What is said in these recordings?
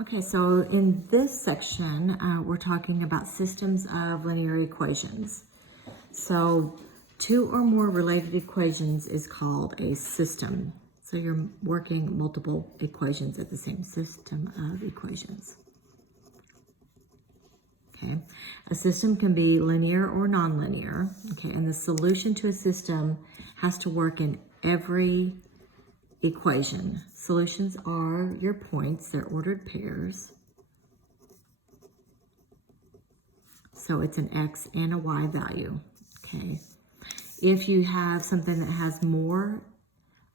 Okay, so in this section, we're talking about systems of linear equations. So two or more related equations is called a system. So you're working multiple equations at the same system of equations. Okay, a system can be linear or nonlinear. Okay, and the solution to a system has to work in every equation. Solutions are your points, they're ordered pairs. So it's an X and a Y value, okay? If you have something that has more,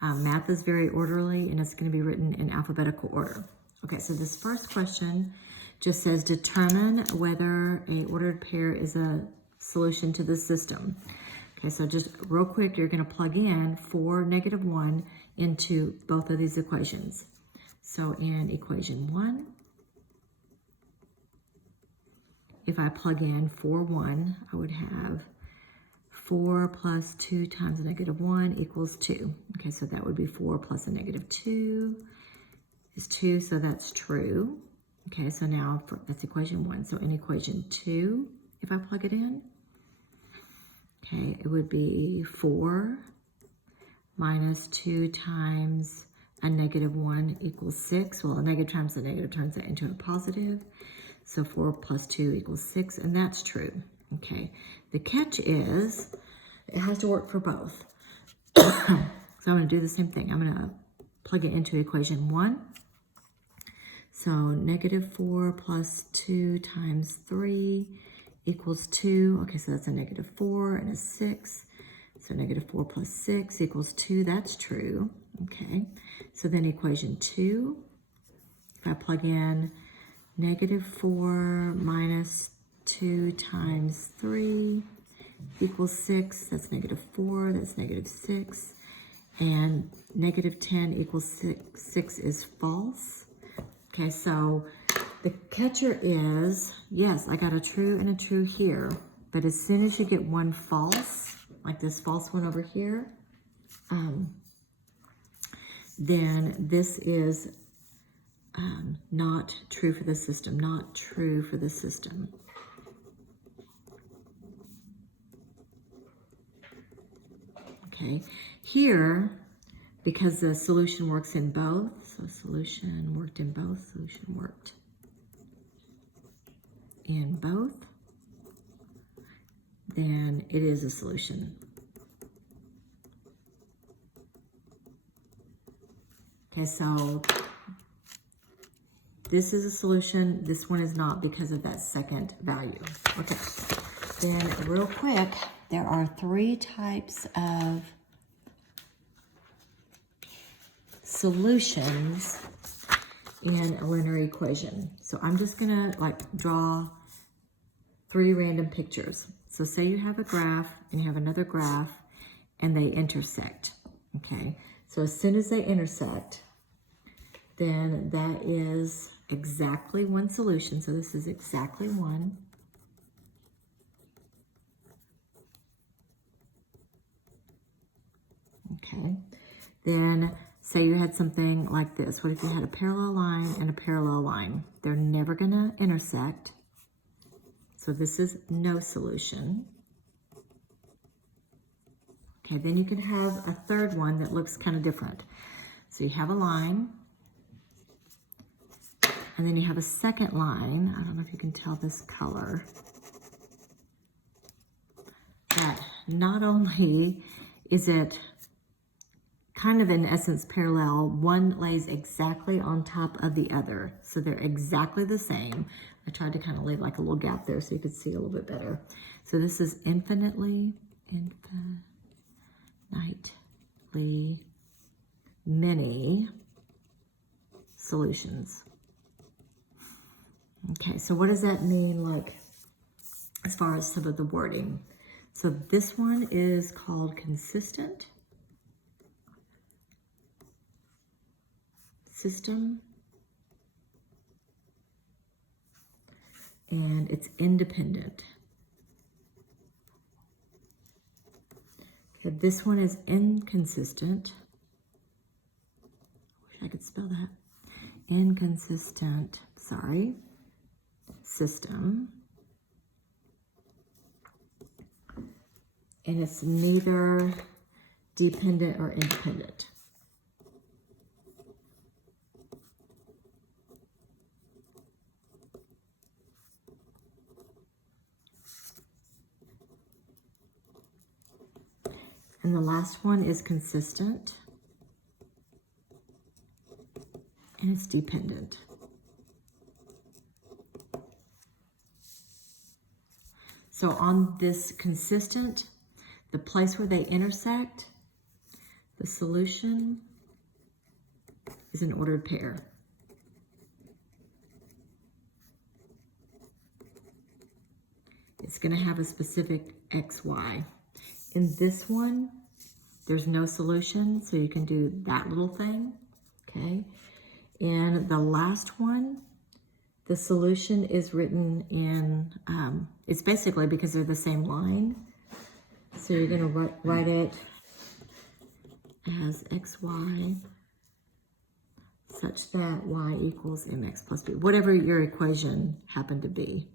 math is very orderly and it's gonna be written in alphabetical order. Okay, so this first question just says determine whether a ordered pair is a solution to the system. Okay, so just real quick, you're gonna plug in 4, -1 into both of these equations. So in equation 1, if I plug in 4, 1, I would have 4 plus 2 times a -1 equals 2. Okay, so that would be 4 plus a -2 is 2, so that's true. Okay, so now that's equation 1. So in equation 2, if I plug it in, okay, it would be 4 minus 2 times a -1 equals 6. Well, a negative times a negative turns that into a positive. So 4 plus 2 equals 6, and that's true. Okay, the catch is it has to work for both. So I'm going to do the same thing. I'm going to plug it into equation 1. So -4 plus 2 times 3 equals 2. Okay, so that's a -4 and a 6. So -4 plus 6 equals 2. That's true. Okay, so then equation 2, if I plug in -4 minus 2 times 3 equals 6. That's -4. That's -6. And -10 equals 6. 6 is false. Okay, so the catcher is, yes, I got a true and a true here. But as soon as you get one false, like this false one over here, then this is not true for the system, not true for the system. Okay, here, because the solution works in both, so solution worked in both, solution worked in both, then it is a solution. Okay, so this is a solution, this one is not because of that second value. Okay, then real quick, there are 3 types of solutions in a linear equation. So I'm just gonna draw 3 random pictures. So say you have a graph and you have another graph and they intersect, okay? So as soon as they intersect, then that is exactly one solution. So this is exactly one. Okay, then say you had something like this. What if you had a parallel line and a parallel line? They're never gonna intersect. So this is no solution. Okay, then you can have a third one that looks kind of different. So you have a line, and then you have a second line. I don't know if you can tell this color. That not only is it kind of in essence parallel, one lays exactly on top of the other. So they're exactly the same. I tried to kind of leave like a little gap there so you could see a little bit better. So this is infinitely many solutions. Okay, so what does that mean, like, as far as some of the wording? So this one is called consistent system, and it's independent. Okay, this one is inconsistent. I wish I could spell that. Inconsistent system, and it's neither dependent or independent. And the last one is consistent, and it's dependent. So on this consistent, the place where they intersect, the solution is an ordered pair. It's going to have a specific XY. In this one, there's no solution, so you can do that little thing, okay? And the last one, the solution is written in, it's basically because they're the same line. So you're going to write it as XY such that Y equals MX plus B, whatever your equation happened to be.